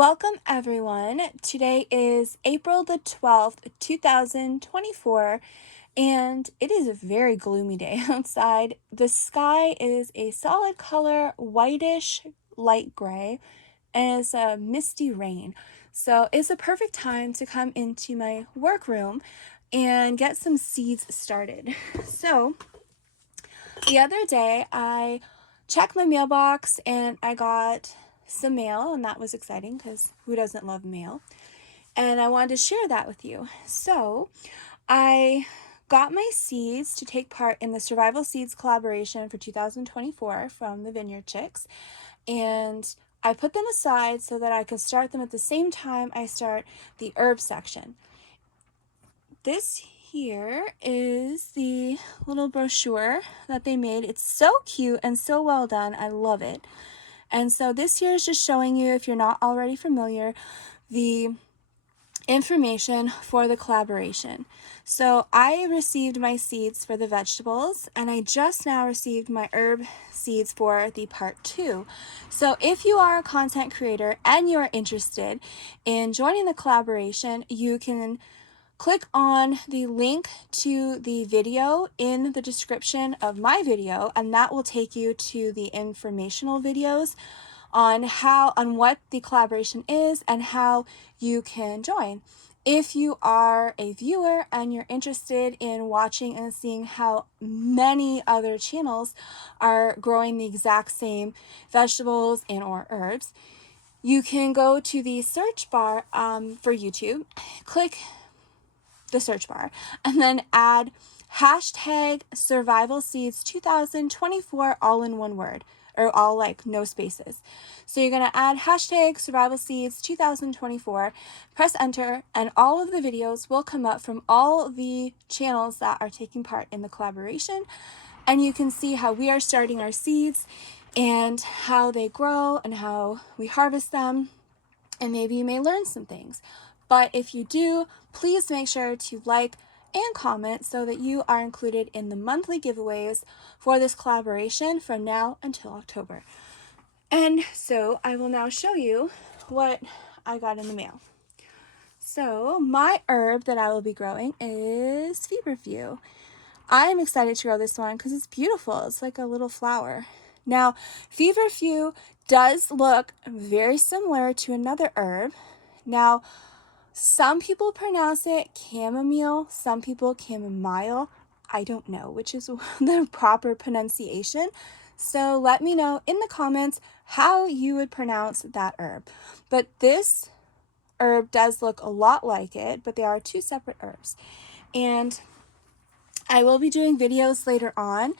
Welcome everyone. Today is April the 12th, 2024, and it is a very gloomy day outside. The sky is a solid color, whitish light gray, and it's a misty rain. So it's a perfect time to come into my workroom and get some seeds started. So the other day I checked my mailbox and I got some mail, and that was exciting because who doesn't love mail? And I wanted to share that with you. So I got my seeds to take part in the Survival Seeds collaboration for 2024 from the Vineyard Chicks, and I put them aside so that I could start them at the same time I start the herb section. This here is the little brochure that they made. It's so cute and so well done. I love it. And so this here is just showing you, if you're not already familiar, the information for the collaboration. So I received my seeds for the vegetables, and I just now received my herb seeds for the part 2. So if you are a content creator and you are interested in joining the collaboration, you can click on the link to the video in the description of my video, and that will take you to the informational videos on what the collaboration is and how you can join. If you are a viewer and you're interested in watching and seeing how many other channels are growing the exact same vegetables and or herbs, you can go to the search bar for YouTube, click the search bar, and then add hashtag survival seeds 2024 all in one word, or all like no spaces. So you're going to add hashtag survival seeds 2024, press enter, and all of the videos will come up from all the channels that are taking part in the collaboration, and you can see how we are starting our seeds and how they grow and how we harvest them, and maybe you may learn some things. But if you do, please make sure to like and comment so that you are included in the monthly giveaways for this collaboration from now until October. And so I will now show you what I got in the mail. So my herb that I will be growing is feverfew. I'm excited to grow this one because it's beautiful. It's like a little flower. Now, feverfew does look very similar to another herb. Now, some people pronounce it chamomile, some people chamomile. I don't know which is the proper pronunciation. So let me know in the comments how you would pronounce that herb. But this herb does look a lot like it, but they are two separate herbs. And I will be doing videos later on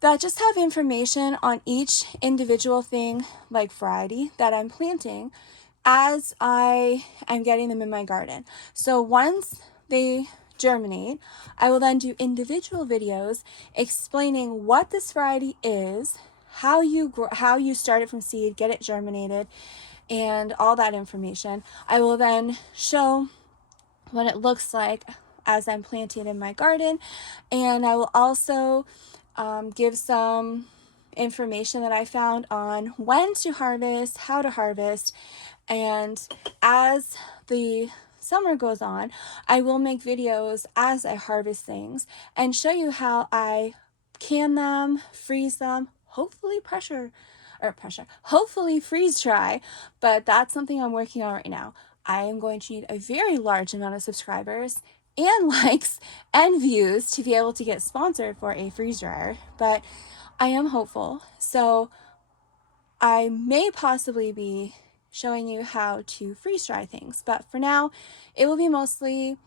that just have information on each individual thing, like variety, that I'm planting as I am getting them in my garden. So once they germinate, I will then do individual videos explaining what this variety is, how you start it from seed, get it germinated, and all that information. I will then show what it looks like as I'm planting it in my garden, and I will also give some information that I found on when to harvest, how to harvest, and as the summer goes on, I will make videos as I harvest things and show you how I can them, freeze them, hopefully hopefully freeze dry, but that's something I'm working on right now. I am going to need a very large amount of subscribers and likes and views to be able to get sponsored for a freeze dryer, but I am hopeful. So I may possibly be showing you how to freeze dry things, but for now it will be mostly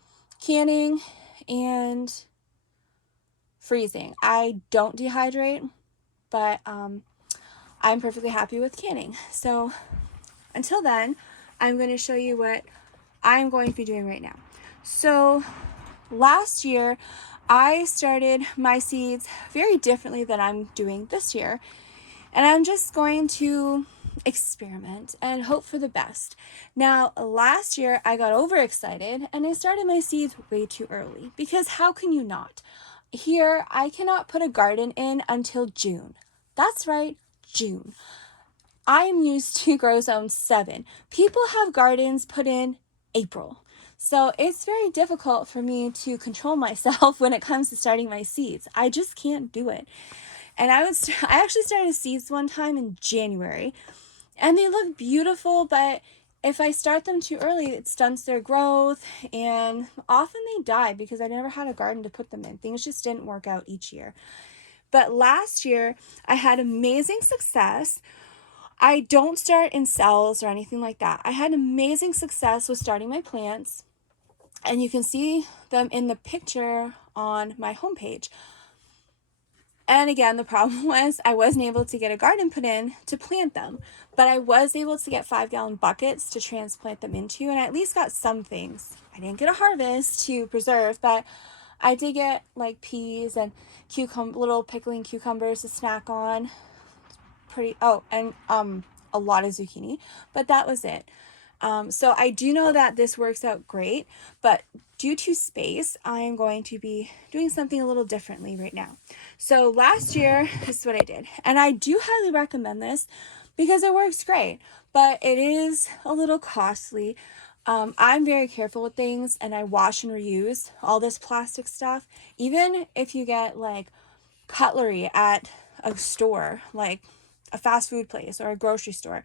canning and freezing. I don't dehydrate, but I'm perfectly happy with canning. So until then, I'm going to show you what I'm going to be doing right now. So last year I started my seeds very differently than I'm doing this year, and I'm just going to experiment and hope for the best. Now, last year I got overexcited and I started my seeds way too early, because how can you not? Here, I cannot put a garden in until June. That's right, June. I am used to grow zone 7. People have gardens put in April. So it's very difficult for me to control myself when it comes to starting my seeds. I just can't do it. And I actually started seeds one time in January, and they look beautiful, but if I start them too early, it stunts their growth, and often they die because I never had a garden to put them in. Things just didn't work out each year. But last year, I had amazing success. I don't start in cells or anything like that. I had amazing success with starting my plants, and you can see them in the picture on my homepage. And again, the problem was I wasn't able to get a garden put in to plant them, but I was able to get 5-gallon buckets to transplant them into, and I at least got some things. I didn't get a harvest to preserve, but I did get like peas and little pickling cucumbers to snack on. And a lot of zucchini, but that was it. So I do know that this works out great, but due to space, I am going to be doing something a little differently right now. So last year, this is what I did, and I do highly recommend this because it works great, but it is a little costly. I'm very careful with things, and I wash and reuse all this plastic stuff. Even if you get like cutlery at a store, like a fast food place or a grocery store,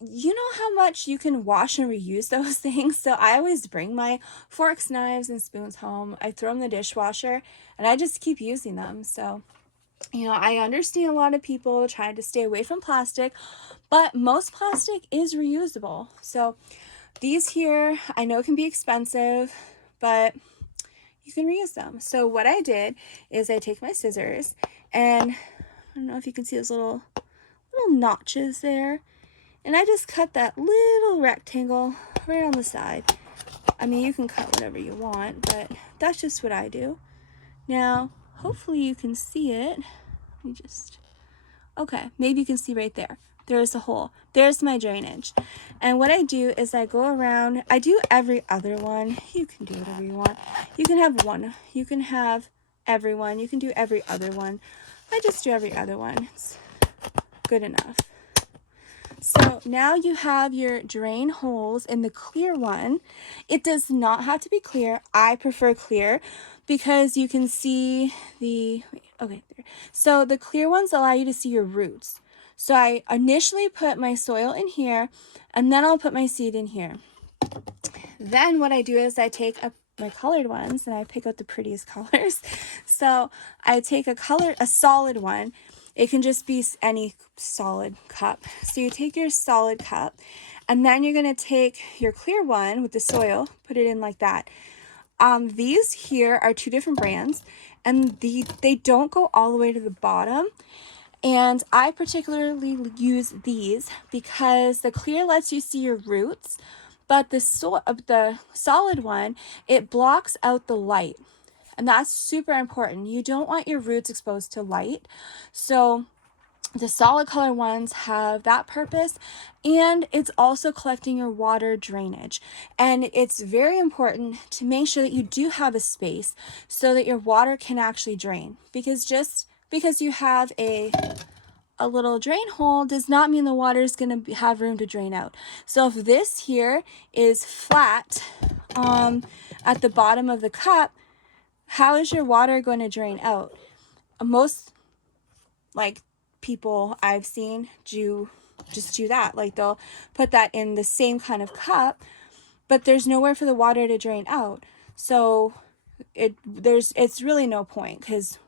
you know how much you can wash and reuse those things. So I always bring my forks, knives, and spoons home. I throw them in the dishwasher, and I just keep using them. So, I understand a lot of people trying to stay away from plastic, but most plastic is reusable. So these here, I know can be expensive, but you can reuse them. So what I did is I take my scissors, and I don't know if you can see those little notches there, and I just cut that little rectangle right on the side. I mean, you can cut whatever you want, but that's just what I do. Now, hopefully you can see it. Okay, maybe you can see right there. There's a hole. There's my drainage. And what I do is I go around. I do every other one. You can do whatever you want. You can have one. You can have every one. You can do every other one. I just do every other one. It's good enough. So now you have your drain holes in the clear one. It does not have to be clear. I prefer clear because you can see there. So the clear ones allow you to see your roots. So I initially put my soil in here, and then I'll put my seed in here. Then what I do is I take my colored ones, and I pick out the prettiest colors. So I take a solid one. It can just be any solid cup. So you take your solid cup, and then you're going to take your clear one with the soil, put it in like that. These here are two different brands, and they don't go all the way to the bottom. And I particularly use these because the clear lets you see your roots, but the solid one, it blocks out the light. And that's super important. You don't want your roots exposed to light. So the solid color ones have that purpose, and it's also collecting your water drainage. And it's very important to make sure that you do have a space so that your water can actually drain. Because just because you have a little drain hole does not mean the water is going to have room to drain out. So if this here is flat at the bottom of the cup, how is your water going to drain out? Most people I've seen do that. Like they'll put that in the same kind of cup, but there's nowhere for the water to drain out. So it's really no point because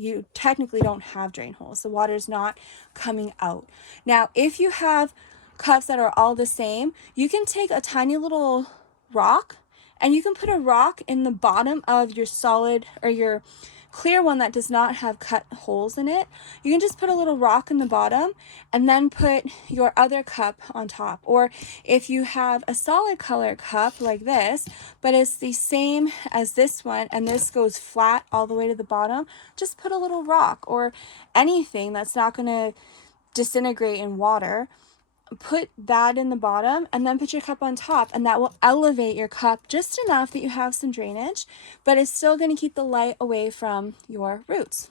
you technically don't have drain holes. The water's not coming out. Now, if you have cups that are all the same, you can take a tiny little rock, and you can put a rock in the bottom of your solid or your clear one that does not have cut holes in it. You can just put a little rock in the bottom and then put your other cup on top. Or if you have a solid color cup like this, but it's the same as this one and this goes flat all the way to the bottom, just put a little rock or anything that's not going to disintegrate in water. Put that in the bottom and then put your cup on top, and that will elevate your cup just enough that you have some drainage, but it's still going to keep the light away from your roots.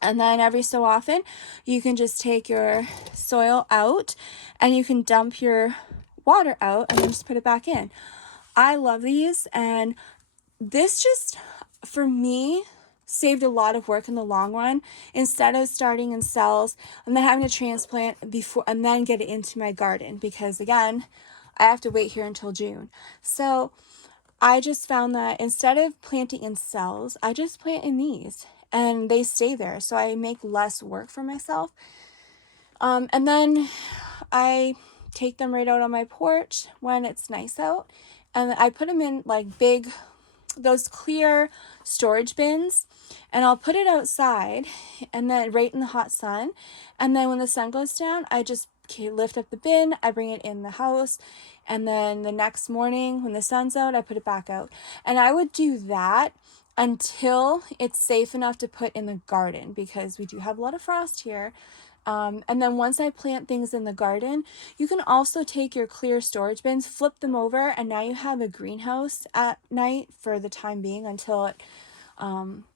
And then every so often, you can just take your soil out and you can dump your water out and then just put it back in. I love these, and this just, for me, saved a lot of work in the long run. Instead of starting in cells and then having to transplant before and then get it into my garden, because again, I have to wait here until June. So I just found that instead of planting in cells, I just plant in these and they stay there. So I make less work for myself. And then I take them right out on my porch when it's nice out. And I put them in like big, those clear storage bins, and I'll put it outside and then right in the hot sun. And then when the sun goes down, I just lift up the bin, I bring it in the house, and then the next morning when the sun's out, I put it back out. And I would do that until it's safe enough to put in the garden, because we do have a lot of frost here. And then once I plant things in the garden, you can also take your clear storage bins, flip them over, and now you have a greenhouse at night for the time being until it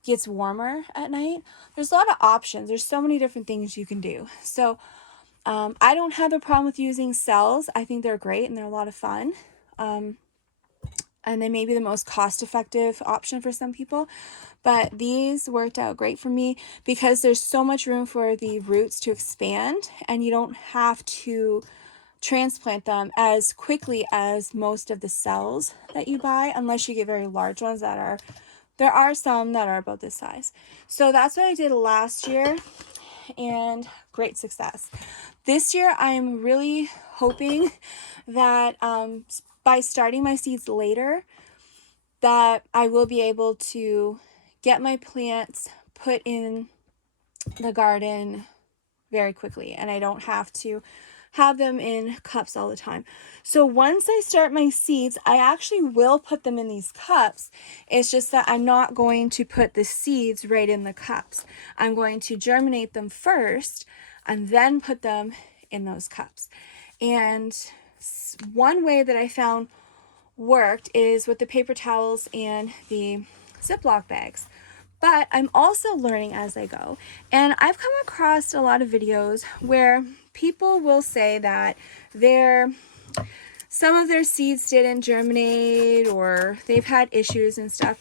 gets warmer at night. There's a lot of options. There's so many different things you can do. So I don't have a problem with using cells. I think they're great and they're a lot of fun. And they may be the most cost-effective option for some people, but these worked out great for me because there's so much room for the roots to expand, and you don't have to transplant them as quickly as most of the cells that you buy, unless you get very large ones there are some that are about this size. So that's what I did last year, and great success. This year, I'm really hoping that by starting my seeds later, that I will be able to get my plants put in the garden very quickly, and I don't have to have them in cups all the time. So once I start my seeds, I actually will put them in these cups. It's just that I'm not going to put the seeds right in the cups. I'm going to germinate them first and then put them in those cups. And one way that I found worked is with the paper towels and the Ziploc bags. But I'm also learning as I go. And I've come across a lot of videos where people will say that some of their seeds didn't germinate or they've had issues and stuff.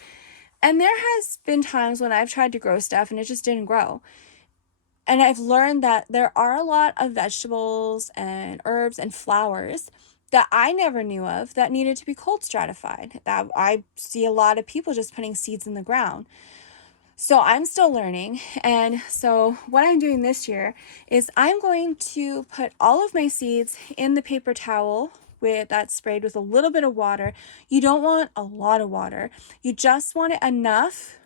And there has been times when I've tried to grow stuff and it just didn't grow. And I've learned that there are a lot of vegetables and herbs and flowers that I never knew of that needed to be cold stratified. That I see a lot of people just putting seeds in the ground. So I'm still learning. And so what I'm doing this year is I'm going to put all of my seeds in the paper towel that's sprayed with a little bit of water. You don't want a lot of water. You just want it enough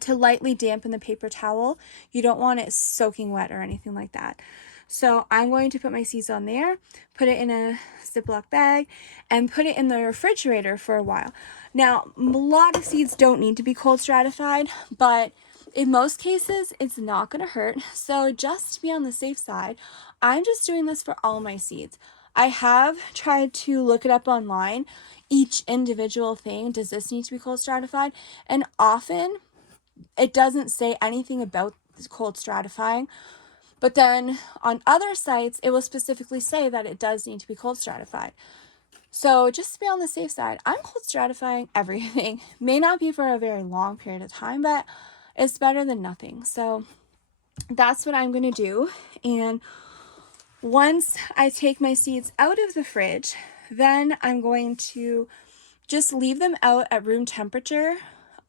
to lightly dampen the paper towel. You don't want it soaking wet or anything like that. So I'm going to put my seeds on there, put it in a Ziploc bag, and put it in the refrigerator for a while. Now, a lot of seeds don't need to be cold stratified, but in most cases, it's not going to hurt. So just to be on the safe side, I'm just doing this for all my seeds. I have tried to look it up online, each individual thing. Does this need to be cold stratified? And often it doesn't say anything about cold stratifying. But then on other sites, it will specifically say that it does need to be cold stratified. So just to be on the safe side, I'm cold stratifying everything. May not be for a very long period of time, but it's better than nothing. So that's what I'm going to do. And once I take my seeds out of the fridge, then I'm going to just leave them out at room temperature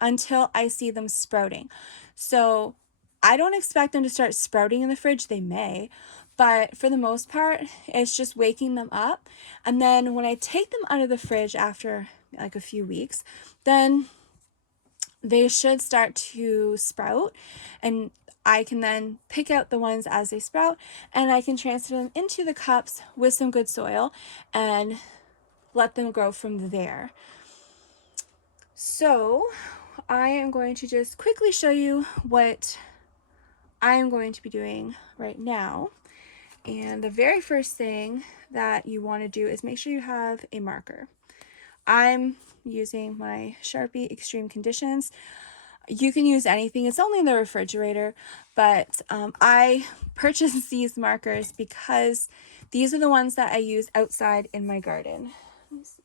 until I see them sprouting. So I don't expect them to start sprouting in the fridge. They may, but for the most part, it's just waking them up. And then when I take them out of the fridge after like a few weeks, then they should start to sprout, and I can then pick out the ones as they sprout, and I can transfer them into the cups with some good soil and let them grow from there. So I am going to just quickly show you what I am going to be doing right now. And the very first thing that you want to do is make sure you have a marker. I'm using my Sharpie Extreme Conditions. You can use anything. It's only in the refrigerator, but I purchased these markers because these are the ones that I use outside in my garden. Let me see.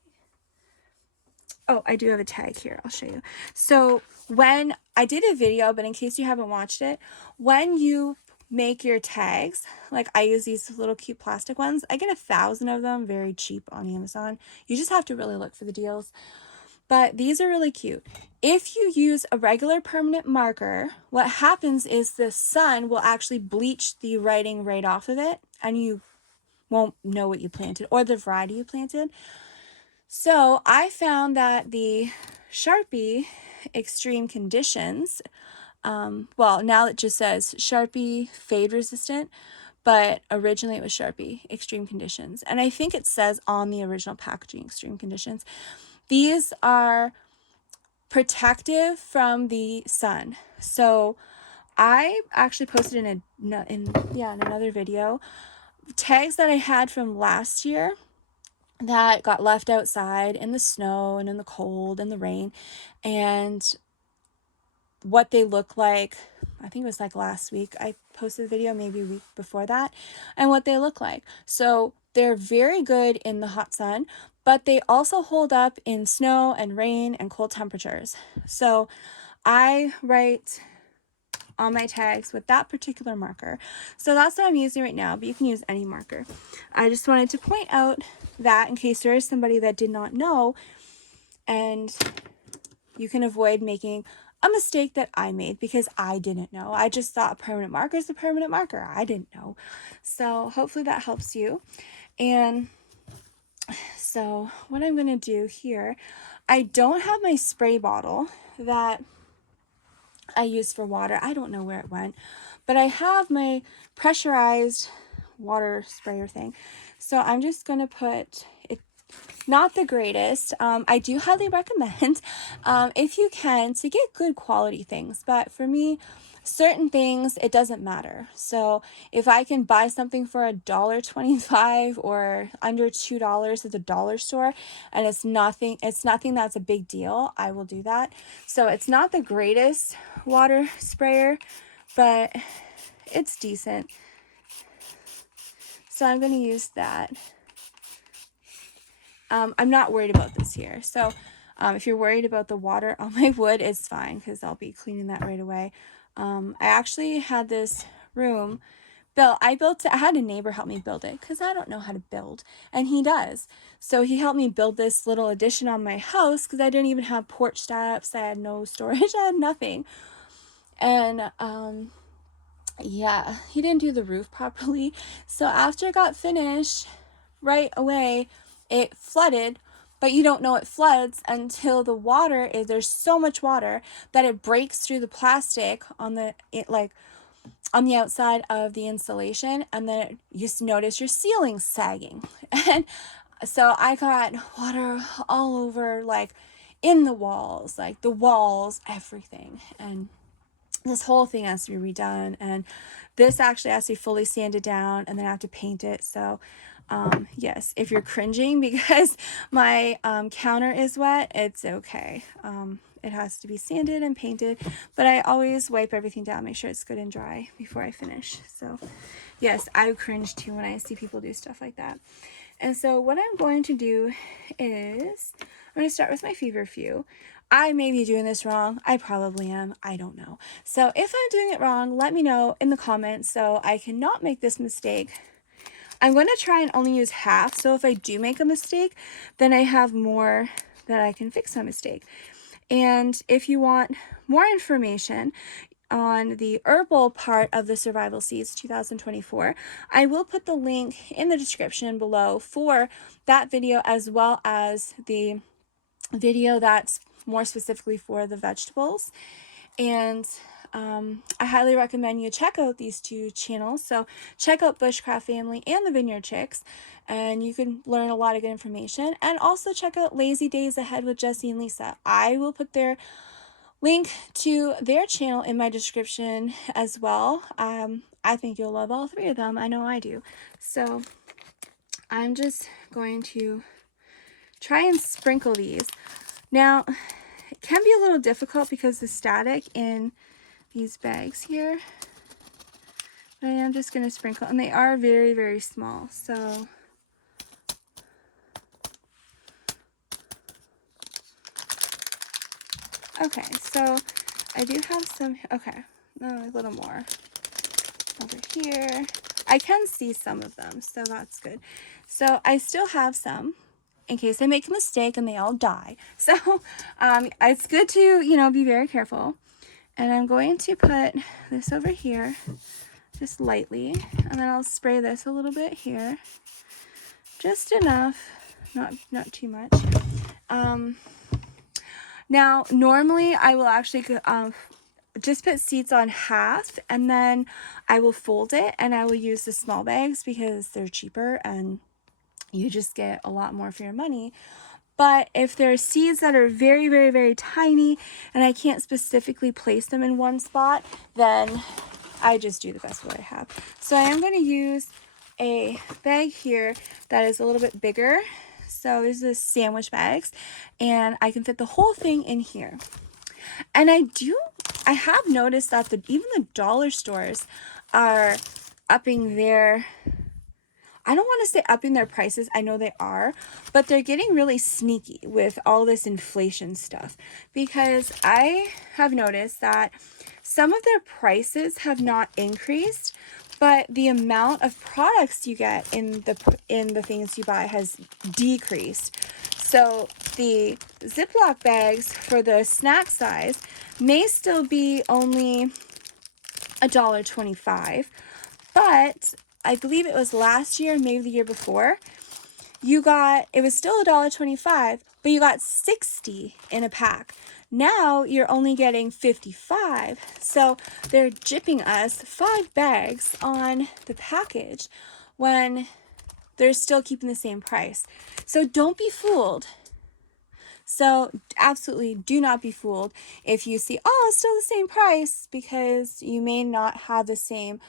Oh, I do have a tag here. I'll show you. So when I did a video, but in case you haven't watched it, when you make your tags, like I use these little cute plastic ones. I get 1,000 of them very cheap on Amazon. You just have to really look for the deals. But these are really cute. If you use a regular permanent marker, what happens is the sun will actually bleach the writing right off of it, and you won't know what you planted or the variety you planted. So I found that the Sharpie Extreme Conditions, well, now it just says Sharpie Fade Resistant, but originally it was Sharpie Extreme Conditions. And I think it says on the original packaging Extreme Conditions. These are protective from the sun. So I actually posted in another video tags that I had from last year that got left outside in the snow and in the cold and the rain, and what they look like. I think it was like last week I posted a video, maybe a week before that, and what they look like. So they're very good in the hot sun, but they also hold up in snow and rain and cold temperatures. So I write on my tags with that particular marker. So that's what I'm using right now, but you can use any marker. I just wanted to point out that in case there is somebody that did not know, and you can avoid making a mistake that I made because I didn't know. I just thought a permanent marker is a permanent marker. I didn't know. So hopefully that helps you. And so what I'm going to do here, I don't have my spray bottle that I use for water. I don't know where it went, but I have my pressurized water sprayer thing. So I'm just going to put it. Not the greatest. I do highly recommend, if you can, to get good quality things. But for me, certain things, it doesn't matter. So if I can buy something for $1.25 or under $2 at the dollar store, and it's nothing that's a big deal, I will do that. So it's not the greatest water sprayer, but it's decent. So I'm going to use that. I'm not worried about this here. So if you're worried about the water on my wood, it's fine because I'll be cleaning that right away. I actually had this room built. I had a neighbor help me build it because I don't know how to build, and he does. So he helped me build this little addition on my house because I didn't even have porch steps. I had no storage. I had nothing. And yeah, he didn't do the roof properly. So after it got finished, right away, it flooded, but you don't know it floods until there's so much water that it breaks through the plastic on the outside of the insulation, and then you notice your ceiling sagging. And so I got water all over, like in the walls, everything. And this whole thing has to be redone, and this actually has to be fully sanded down, and then I have to paint it. So yes, if you're cringing because my counter is wet, it's okay. It has to be sanded and painted, but I always wipe everything down, make sure it's good and dry before I finish. So yes, I cringe too when I see people do stuff like that. And so what I'm going to do is I'm going to start with my feverfew. I may be doing this wrong. I probably am. I don't know. So if I'm doing it wrong, let me know in the comments so I cannot make this mistake. I'm going to try and only use half, so if I do make a mistake, then I have more that I can fix my mistake. And if you want more information on the herbal part of the Survival Seeds 2024, I will put the link in the description below for that video, as well as the video that's more specifically for the vegetables. And I highly recommend you check out these two channels. So check out Bushcraft Family and the Vineyard Chicks, and you can learn a lot of good information. And also check out Lazy Days Ahead with Jesse and Lisa. I will put their link to their channel in my description as well. I think you'll love all three of them. I know I do. So I'm just going to try and sprinkle these. Now, can be a little difficult because the static in these bags here. But I am just going to sprinkle, and they are very, very small, so okay, so I do have some, okay, a little more over here. I can see some of them, so that's good. So I still have some in case I make a mistake and they all die. So it's good to, you know, be very careful. And I'm going to put this over here just lightly, and then I'll spray this a little bit here. Just enough, not too much. Now, normally I will actually just put seeds on half, and then I will fold it, and I will use the small bags because they're cheaper and you just get a lot more for your money. But if there are seeds that are very, very, very tiny and I can't specifically place them in one spot, then I just do the best of what I have. So I am going to use a bag here that is a little bit bigger. So this is sandwich bags, and I can fit the whole thing in here. And I have noticed that even the dollar stores are upping their, I don't want to say upping their prices, I know they are, but they're getting really sneaky with all this inflation stuff, because I have noticed that some of their prices have not increased, but the amount of products you get in the things you buy has decreased. So the Ziploc bags for the snack size may still be only $1.25, but I believe it was last year, maybe the year before, it was still $1.25, but you got 60 in a pack. Now you're only getting 55. So they're gypping us 5 bags on the package when they're still keeping the same price. So don't be fooled. So absolutely do not be fooled if you see, oh, it's still the same price, because you may not have the same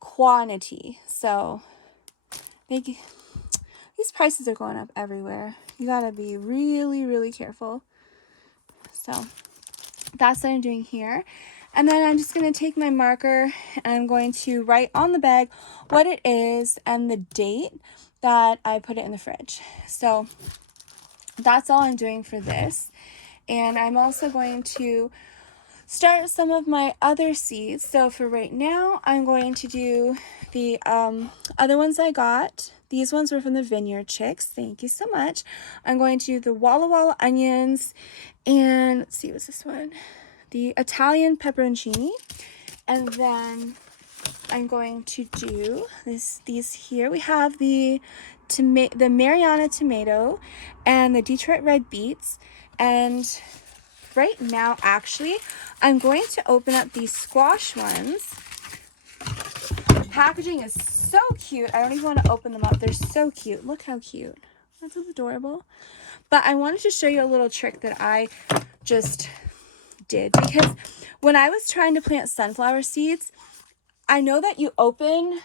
quantity. So these prices are going up everywhere. You gotta be really, really careful. So that's what I'm doing here. And then I'm just gonna take my marker and I'm going to write on the bag what it is and the date that I put it in the fridge. So that's all I'm doing for this. And I'm also going to start some of my other seeds. So for right now, I'm going to do the other ones I got. These ones were from the Vineyard chicks. Thank you so much. I'm going to do the Walla Walla onions, and let's see, what's this one? The Italian pepperoncini. And then I'm going to do these here. We have the Mariana tomato and the Detroit red beets. And right now, actually, I'm going to open up these squash ones. The packaging is so cute. I don't even want to open them up. They're so cute. Look how cute. That's adorable. But I wanted to show you a little trick that I just did, because when I was trying to plant sunflower seeds, I know that you open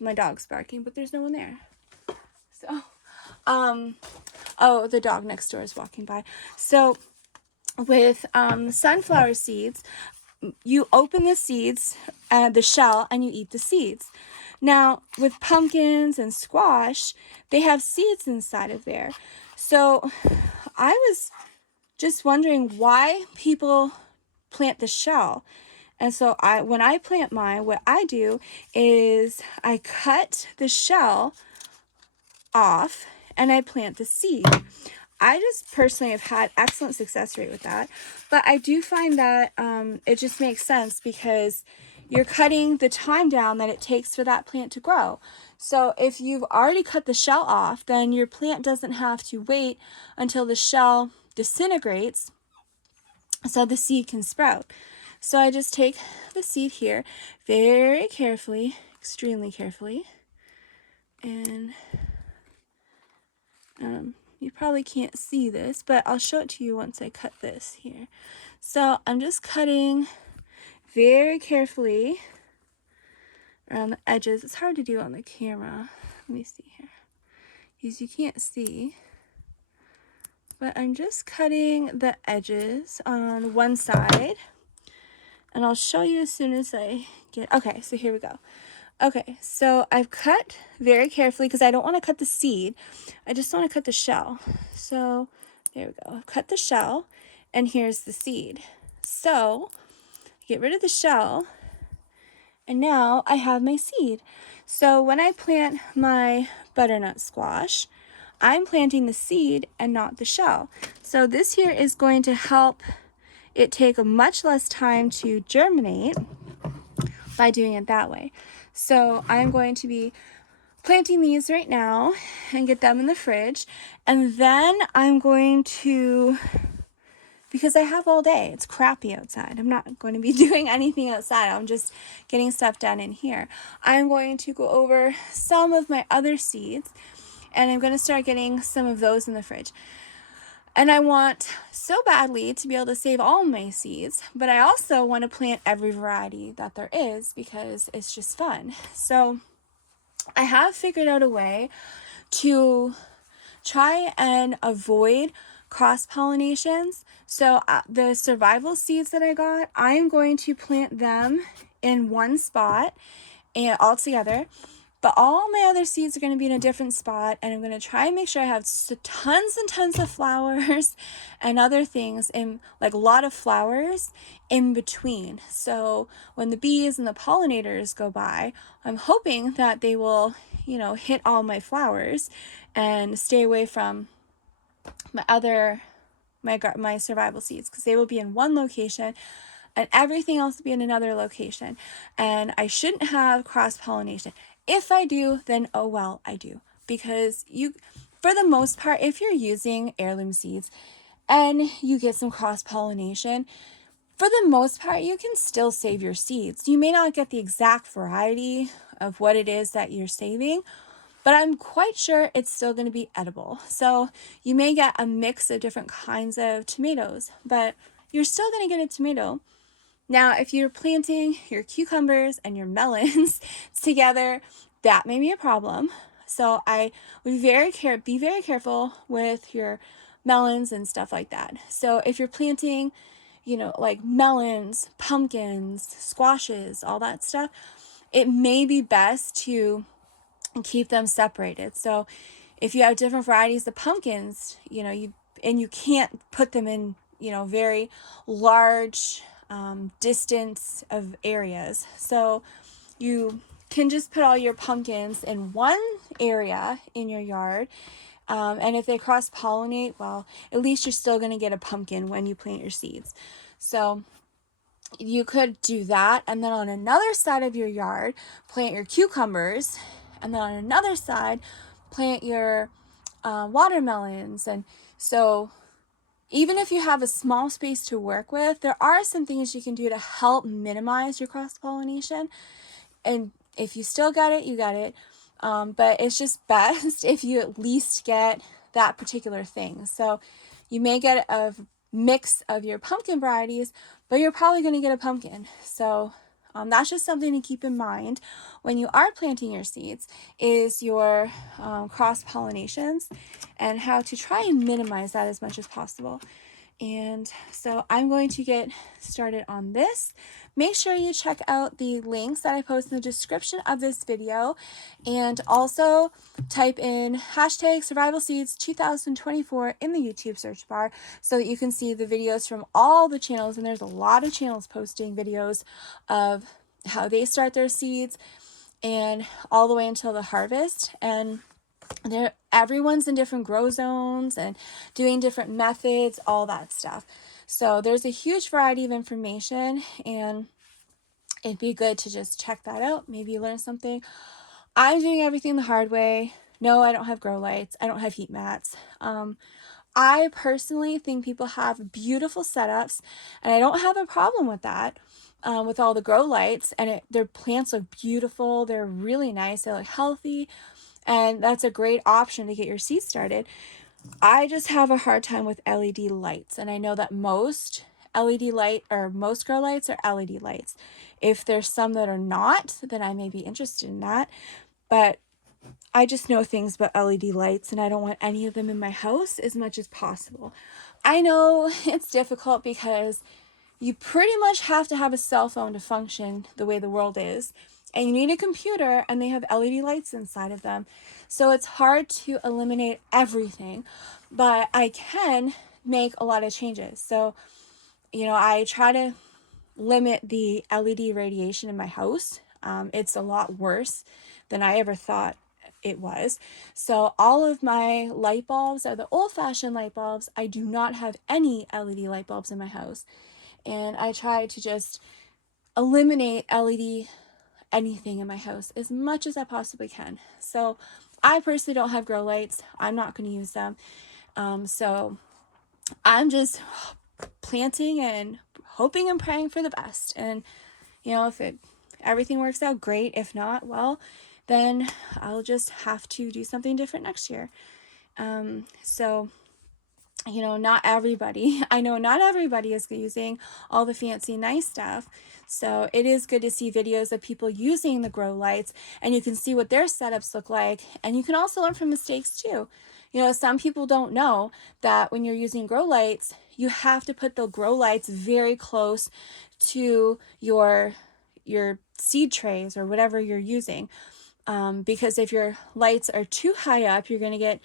my dog's barking, but there's no one there. So, oh, the dog next door is walking by. So with sunflower seeds, you open the seeds, the shell, and you eat the seeds. Now, with pumpkins and squash, they have seeds inside of there. So I was just wondering why people plant the shell. And so when I plant mine, what I do is I cut the shell off and I plant the seed. I just personally have had excellent success rate with that, but I do find that it just makes sense, because you're cutting the time down that it takes for that plant to grow. So if you've already cut the shell off, then your plant doesn't have to wait until the shell disintegrates so the seed can sprout. So I just take the seed here very carefully, extremely carefully, and you probably can't see this, but I'll show it to you once I cut this here. So I'm just cutting very carefully around the edges. It's hard to do on the camera. Let me see here, because you can't see. but I'm just cutting the edges on one side, and I'll show you as soon as I get, okay, so here we go. Okay, so I've cut very carefully because I don't want to cut the seed. I just want to cut the shell. So there we go. I've cut the shell, and here's the seed. So get rid of the shell, and now I have my seed. So when I plant my butternut squash, I'm planting the seed and not the shell. So this here is going to help it take much less time to germinate by doing it that way. So I'm going to be planting these right now and get them in the fridge. And then I'm going to, because I have all day, it's crappy outside. I'm not going to be doing anything outside. I'm just getting stuff done in here. I'm going to go over some of my other seeds, and I'm going to start getting some of those in the fridge. And I want so badly to be able to save all my seeds, but I also want to plant every variety that there is because it's just fun. So I have figured out a way to try and avoid cross pollinations. So the survival seeds that I got, I'm going to plant them in one spot and all together. But all my other seeds are going to be in a different spot, and I'm going to try and make sure I have tons and tons of flowers and other things, in like a lot of flowers in between. So when the bees and the pollinators go by, I'm hoping that they will, hit all my flowers and stay away from my survival seeds, because they will be in one location and everything else will be in another location. And I shouldn't have cross-pollination. If I do, then oh well, I do. Because for the most part, if you're using heirloom seeds and you get some cross-pollination, for the most part, you can still save your seeds. You may not get the exact variety of what it is that you're saving, but I'm quite sure it's still going to be edible. So you may get a mix of different kinds of tomatoes, but you're still going to get a tomato. Now, if you're planting your cucumbers and your melons together, that may be a problem. So I would be very careful with your melons and stuff like that. So if you're planting, like melons, pumpkins, squashes, all that stuff, it may be best to keep them separated. So if you have different varieties of pumpkins, you can't put them in, very large distance of areas. So you can just put all your pumpkins in one area in your yard. And if they cross-pollinate, well, at least you're still going to get a pumpkin when you plant your seeds. So you could do that. And then on another side of your yard, plant your cucumbers. And then on another side, plant your watermelons. And so even if you have a small space to work with, there are some things you can do to help minimize your cross-pollination. And if you still got it, you got it. But it's just best if you at least get that particular thing. So you may get a mix of your pumpkin varieties, but you're probably going to get a pumpkin. So that's just something to keep in mind when you are planting your seeds, is your cross-pollinations and how to try and minimize that as much as possible. And so I'm going to get started on this. Make sure you check out the links that I post in the description of this video, and also type in hashtag survival seeds 2024 in the YouTube search bar so that you can see the videos from all the channels. And there's a lot of channels posting videos of how they start their seeds and all the way until the harvest. And everyone's in different grow zones and doing different methods, all that stuff. So there's a huge variety of information, and it'd be good to just check that out. Maybe learn something. I'm doing everything the hard way. No, I don't have grow lights. I don't have heat mats. I personally think people have beautiful setups, and I don't have a problem with that. With all the grow lights, and their plants look beautiful. They're really nice. They look healthy. And that's a great option to get your seeds started. I just have a hard time with LED lights. And I know that most most grow lights are LED lights. If there's some that are not, then I may be interested in that. But I just know things about LED lights, and I don't want any of them in my house as much as possible. I know it's difficult because you pretty much have to have a cell phone to function the way the world is. And you need a computer, and they have LED lights inside of them. So it's hard to eliminate everything, but I can make a lot of changes. So, I try to limit the LED radiation in my house. It's a lot worse than I ever thought it was. So all of my light bulbs are the old-fashioned light bulbs. I do not have any LED light bulbs in my house. And I try to just eliminate LED anything in my house as much as I possibly can. So I personally don't have grow lights. I'm not going to use them. So I'm just planting and hoping and praying for the best. And if everything works out, great. If not, well, then I'll just have to do something different next year. So not everybody, I know not everybody is using all the fancy nice stuff. So it is good to see videos of people using the grow lights, and you can see what their setups look like, and you can also learn from mistakes too. Some people don't know that when you're using grow lights, you have to put the grow lights very close to your seed trays or whatever you're using. Because if your lights are too high up, you're going to get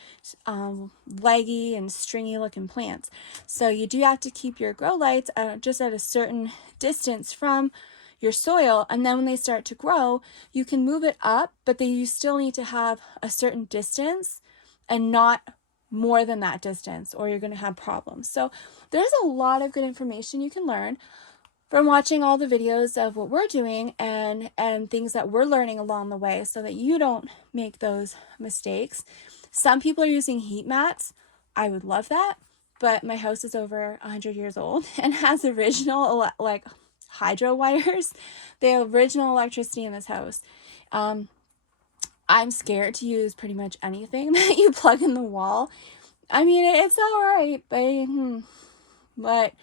leggy and stringy looking plants. So you do have to keep your grow lights just at a certain distance from your soil, and then when they start to grow, you can move it up, but then you still need to have a certain distance and not more than that distance, or you're going to have problems. So there's a lot of good information you can learn from watching all the videos of what we're doing and things that we're learning along the way, so that you don't make those mistakes. Some people are using heat mats. I would love that, but my house is over 100 years old and has original hydro wires. They have original electricity in this house. I'm scared to use pretty much anything that you plug in the wall. I mean, it's all right, but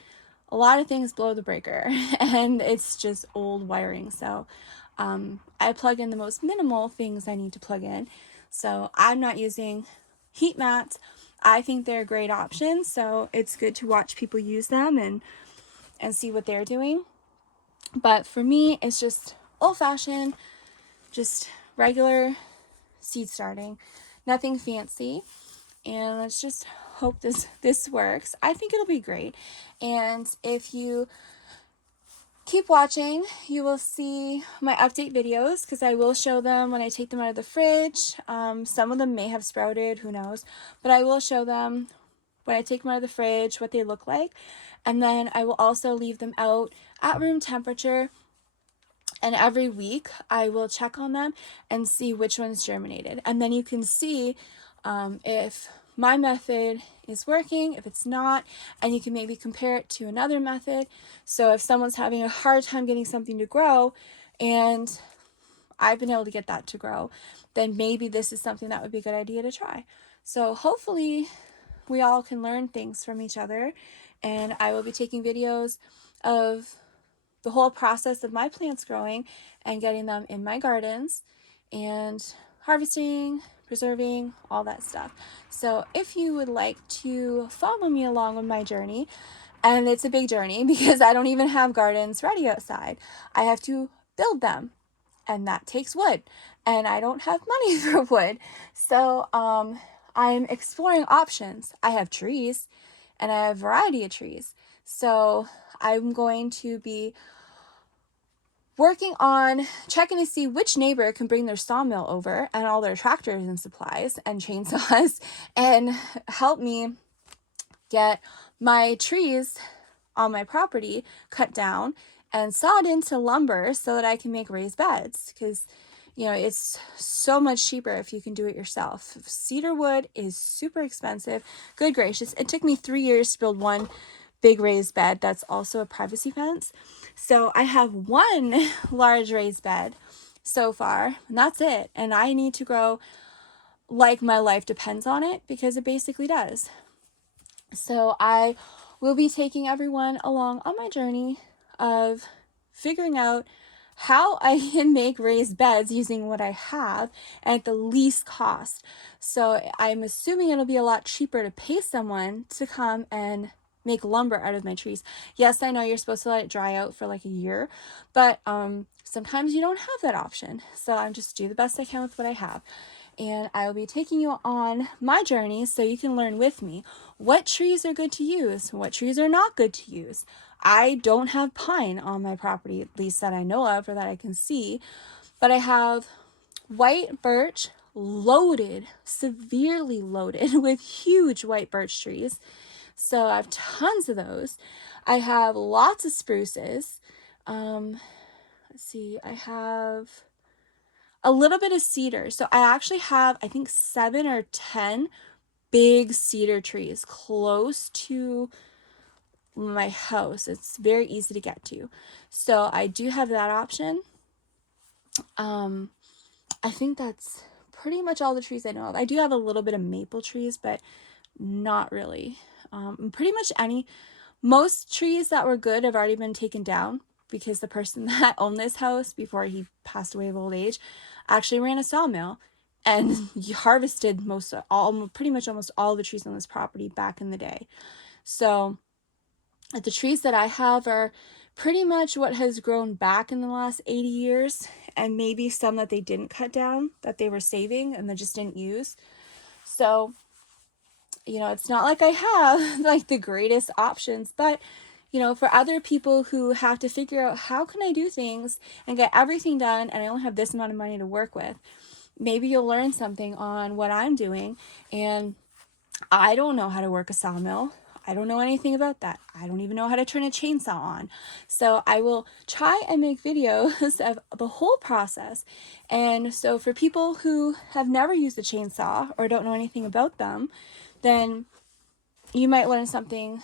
a lot of things blow the breaker, and it's just old wiring. So I plug in the most minimal things I need to plug in. So I'm not using heat mats. I think they're a great option. So it's good to watch people use them and see what they're doing. But for me, it's just old-fashioned, just regular seed starting, nothing fancy. And let's just hope this works. I think it'll be great. And if you keep watching, you will see my update videos, because I will show them when I take them out of the fridge. Some of them may have sprouted, who knows, but I will show them when I take them out of the fridge what they look like. And then I will also leave them out at room temperature, and every week I will check on them and see which ones germinated. And then you can see if my method is working, if it's not, and you can maybe compare it to another method. So if someone's having a hard time getting something to grow and I've been able to get that to grow, then maybe this is something that would be a good idea to try. So hopefully we all can learn things from each other, and I will be taking videos of the whole process of my plants growing and getting them in my gardens and harvesting, preserving, all that stuff. So if you would like to follow me along on my journey, and it's a big journey because I don't even have gardens ready outside. I have to build them, and that takes wood, and I don't have money for wood. So I'm exploring options. I have trees, and I have a variety of trees. So I'm going to be working on checking to see which neighbor can bring their sawmill over and all their tractors and supplies and chainsaws and help me get my trees on my property cut down and sawed into lumber so that I can make raised beds, because it's so much cheaper if you can do it yourself. Cedar wood is super expensive. Good gracious, it took me 3 years to build one big raised bed that's also a privacy fence. So I have one large raised bed so far, and that's it. And I need to grow like my life depends on it, because it basically does. So I will be taking everyone along on my journey of figuring out how I can make raised beds using what I have and at the least cost. So I'm assuming it'll be a lot cheaper to pay someone to come and make lumber out of my trees. Yes, I know you're supposed to let it dry out for like a year, but sometimes you don't have that option. So I'm just do the best I can with what I have. And I will be taking you on my journey so you can learn with me what trees are good to use, what trees are not good to use. I don't have pine on my property, at least that I know of or that I can see, but I have white birch loaded, severely loaded with huge white birch trees. So I have tons of those. I have lots of spruces. Let's see, I have a little bit of cedar. So I actually have, I think, 7 or 10 big cedar trees close to my house. It's very easy to get to. So I do have that option. I think that's pretty much all the trees I know of. I do have a little bit of maple trees, but not really. Pretty much most trees that were good have already been taken down because the person that owned this house before he passed away of old age actually ran a sawmill and he harvested pretty much almost all the trees on this property back in the day. So the trees that I have are pretty much what has grown back in the last 80 years, and maybe some that they didn't cut down that they were saving and they just didn't use. So, it's not like I have like the greatest options, but for other people who have to figure out how can I do things and get everything done and I only have this amount of money to work with, maybe you'll learn something on what I'm doing. And I don't know how to work a sawmill. I don't know anything about that. I don't even know how to turn a chainsaw on. So I will try and make videos of the whole process. And so for people who have never used a chainsaw or don't know anything about them, then you might learn something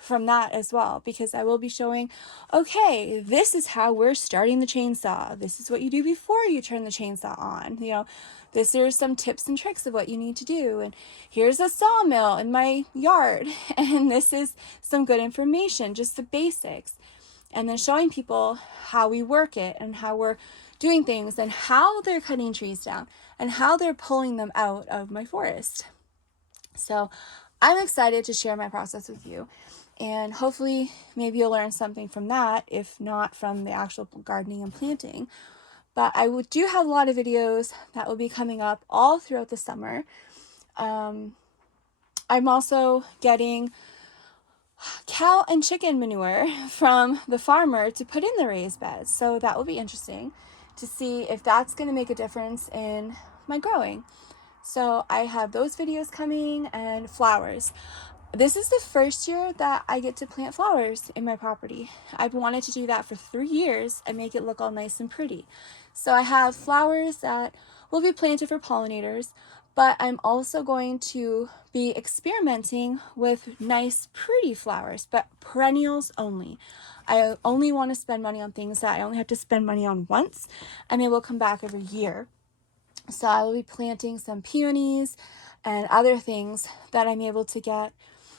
from that as well, because I will be showing, okay, this is how we're starting the chainsaw. This is what you do before you turn the chainsaw on. This are some tips and tricks of what you need to do. And here's a sawmill in my yard. And this is some good information, just the basics. And then showing people how we work it and how we're doing things and how they're cutting trees down and how they're pulling them out of my forest. So I'm excited to share my process with you. And hopefully maybe you'll learn something from that, if not from the actual gardening and planting. But I do have a lot of videos that will be coming up all throughout the summer. I'm also getting cow and chicken manure from the farmer to put in the raised beds. So that will be interesting to see if that's going to make a difference in my growing. So I have those videos coming, and flowers. This is the first year that I get to plant flowers in my property. I've wanted to do that for 3 years and make it look all nice and pretty. So I have flowers that will be planted for pollinators, but I'm also going to be experimenting with nice, pretty flowers, but perennials only. I only want to spend money on things that I only have to spend money on once, and they will come back every year. So I will be planting some peonies and other things that I'm able to get,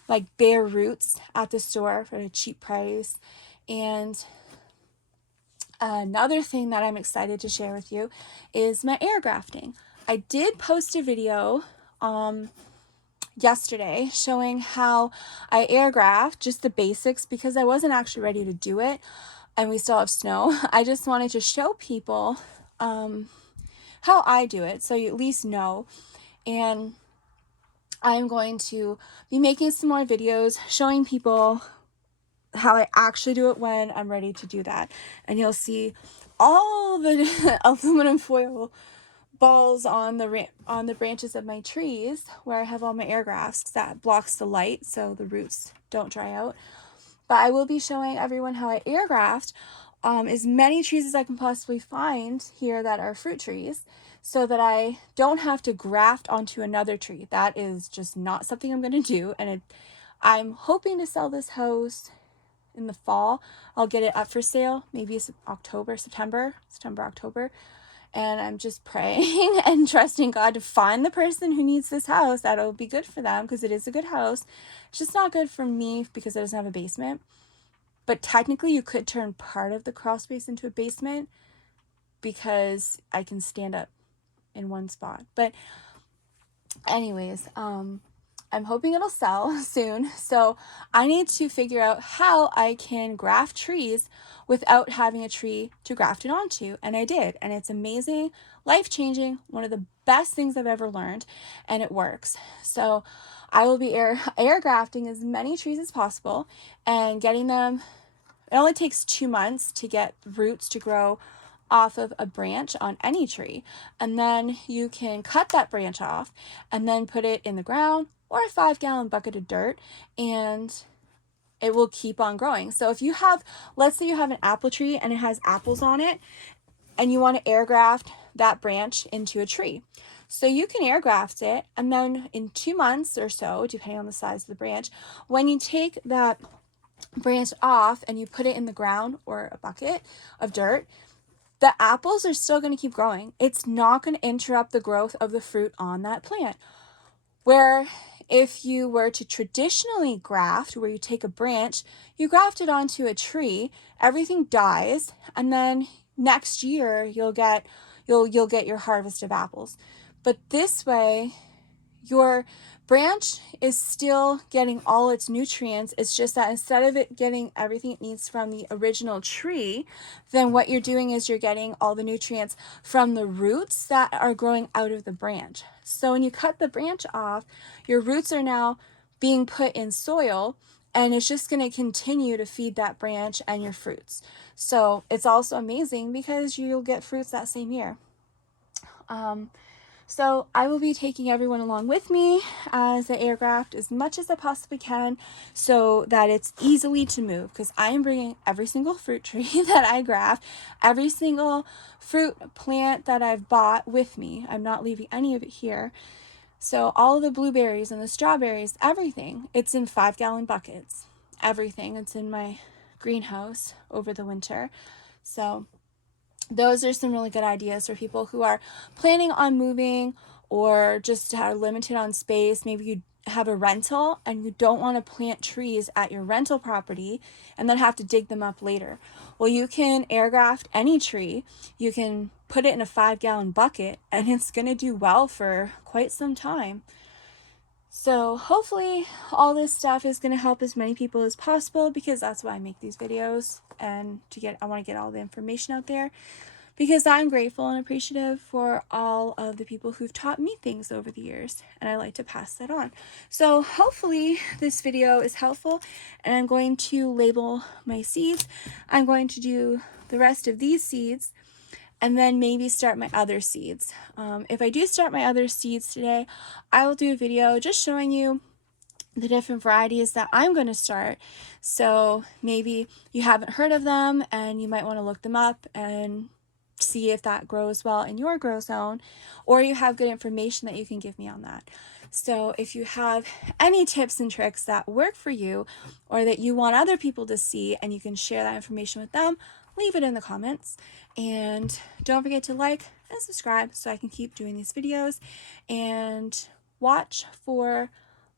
like bare roots at the store for a cheap price. And another thing that I'm excited to share with you is my air grafting. I did post a video yesterday showing how I air graft, just the basics, because I wasn't actually ready to do it and we still have snow. I just wanted to show people how I do it so you at least know. And I'm going to be making some more videos showing people how I actually do it when I'm ready to do that. And you'll see all the aluminum foil balls on the branches of my trees where I have all my air grafts that blocks the light so the roots don't dry out. But I will be showing everyone how I air graft as many trees as I can possibly find here that are fruit trees, so that I don't have to graft onto another tree. That is just not something I'm going to do. And I'm hoping to sell this house in the fall. I'll get it up for sale, maybe September, October. And I'm just praying and trusting God to find the person who needs this house that'll be good for them, because it is a good house. It's just not good for me because it doesn't have a basement. But technically you could turn part of the crawl space into a basement. because I can stand up in one spot. But anyways, I'm hoping it'll sell soon. So I need to figure out how I can graft trees without having a tree to graft it onto. And I did. And it's amazing, life-changing, one of the best things I've ever learned. And it works. So I will be air grafting as many trees as possible and getting them. It only takes 2 months to get roots to grow off of a branch on any tree. And then you can cut that branch off and then put it in the ground or a 5-gallon bucket of dirt, and it will keep on growing. So if you have, let's say you have an apple tree and it has apples on it, and you want to air graft that branch into a tree. So you can air graft it, and then in 2 months or so, depending on the size of the branch, when you take that branch off and you put it in the ground or a bucket of dirt, the apples are still going to keep growing. It's not going to interrupt the growth of the fruit on that plant. Where if you were to traditionally graft, where you take a branch, you graft it onto a tree, everything dies, and then next year you'll get your harvest of apples. But this way, your branch is still getting all its nutrients. It's just that instead of it getting everything it needs from the original tree, then what you're doing is you're getting all the nutrients from the roots that are growing out of the branch. So when you cut the branch off, your roots are now being put in soil, and it's just going to continue to feed that branch and your fruits. So it's also amazing because you'll get fruits that same year. So I will be taking everyone along with me as I air graft as much as I possibly can so that it's easily to move, because I am bringing every single fruit tree that I graft, every single fruit plant that I've bought with me. I'm not leaving any of it here. So all of the blueberries and the strawberries, everything, it's in 5-gallon buckets. Everything. It's in my greenhouse over the winter. So those are some really good ideas for people who are planning on moving or just are limited on space. Maybe you have a rental and you don't want to plant trees at your rental property and then have to dig them up later. Well, you can air graft any tree. You can put it in a 5-gallon bucket and it's going to do well for quite some time. So hopefully all this stuff is going to help as many people as possible, because that's why I make these videos, and I want to get all the information out there, because I'm grateful and appreciative for all of the people who've taught me things over the years, and I like to pass that on. So hopefully this video is helpful, and I'm going to label my seeds. I'm going to do the rest of these seeds and then maybe start my other seeds. If I do start my other seeds today, I will do a video just showing you the different varieties that I'm going to start. So maybe you haven't heard of them and you might want to look them up and see if that grows well in your grow zone, or you have good information that you can give me on that. So if you have any tips and tricks that work for you or that you want other people to see and you can share that information with them, leave it in the comments. And don't forget to like and subscribe so I can keep doing these videos, and watch for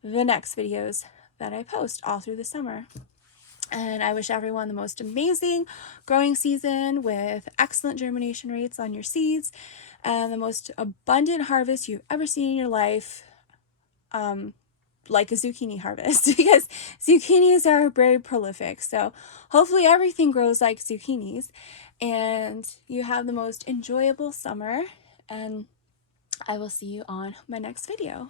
the next videos that I post all through the summer. And I wish everyone the most amazing growing season with excellent germination rates on your seeds and the most abundant harvest you've ever seen in your life, like a zucchini harvest, because zucchinis are very prolific. So hopefully everything grows like zucchinis and you have the most enjoyable summer, and I will see you on my next video.